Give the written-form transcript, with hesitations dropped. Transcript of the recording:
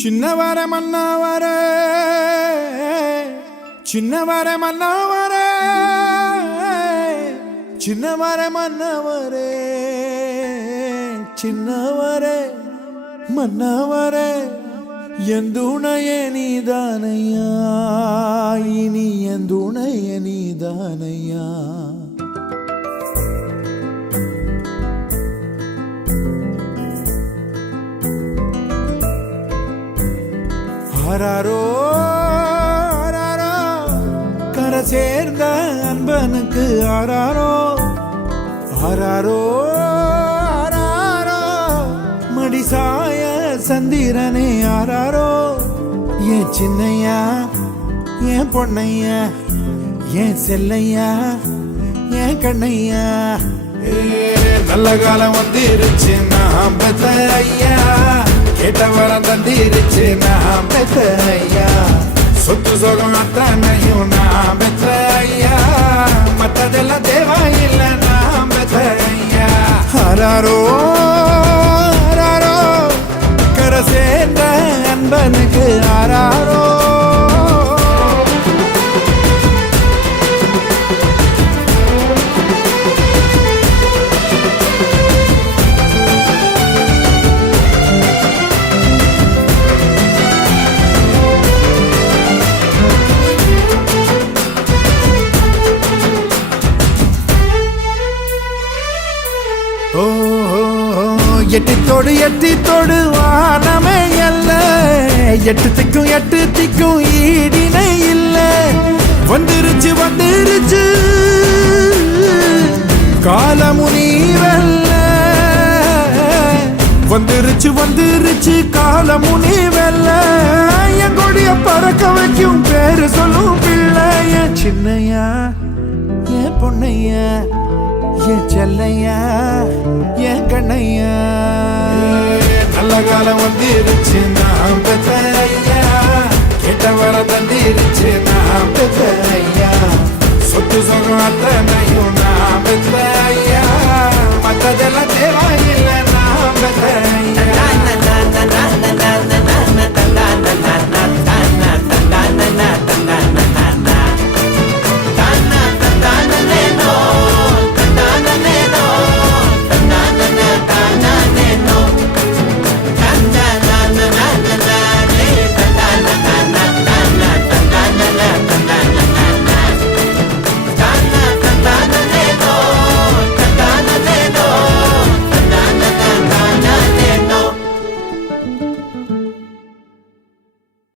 சின்னவர மன்னவர சின்னவர மன்னவர சின்னவர மன்னவரே சின்னவர மன்னவர எந்துணைய நீதானையா இனி எந்துணைய நீதானையா ஆராரோ ஆராரோ கரை சேர்ந்த அன்பனுக்கு ஆராரோ ஆராரோ ஆராரோ மடிசாய சந்திரனே ஆராரோ ஏன் சின்னையா ஏன் பொன்னையா ஏன் செல்லையா ஏன் கண்ணையா நல்ல காலம் வந்துருச்சு நான் பெத்த ஐயா கேட்ட வரம் தந்திருச்சு நான் பெத்த ஐயா சொத்து சோகம் அத்தனையும் நான் பெத்த ஐயா மற்றதெல்லாம் தேவையில்லை நான் பெத்த ஐயா ஆராரோ ஆராரோ கரை சேர்ந்த அன்பனுக்கு ஆராரோ எட்டித்தோடு வானமே அல்ல எட்டு திக்கும் ஈடினை இல்ல வந்துருச்சு காலமுனிவல்ல வந்துருச்சு காலமுனிவல்ல என் கொடிய பறக்க வைக்கும் பேரு சொல்லும் பிள்ளை என் சின்னையா என் பொன்னையா என் செல்லையா என் கண்ணையா நல்ல காலம் வந்துருச்சு நான் பெத்த ஐயா கேட்ட வர தந்திருச்சு நான் பெத்த ஐயா சொத்து சொகம் அத்தனையும் நான் பெத்த ஐயா மற்றதெல்லாம் தேவையில்லை நான் பெத்த ஐயா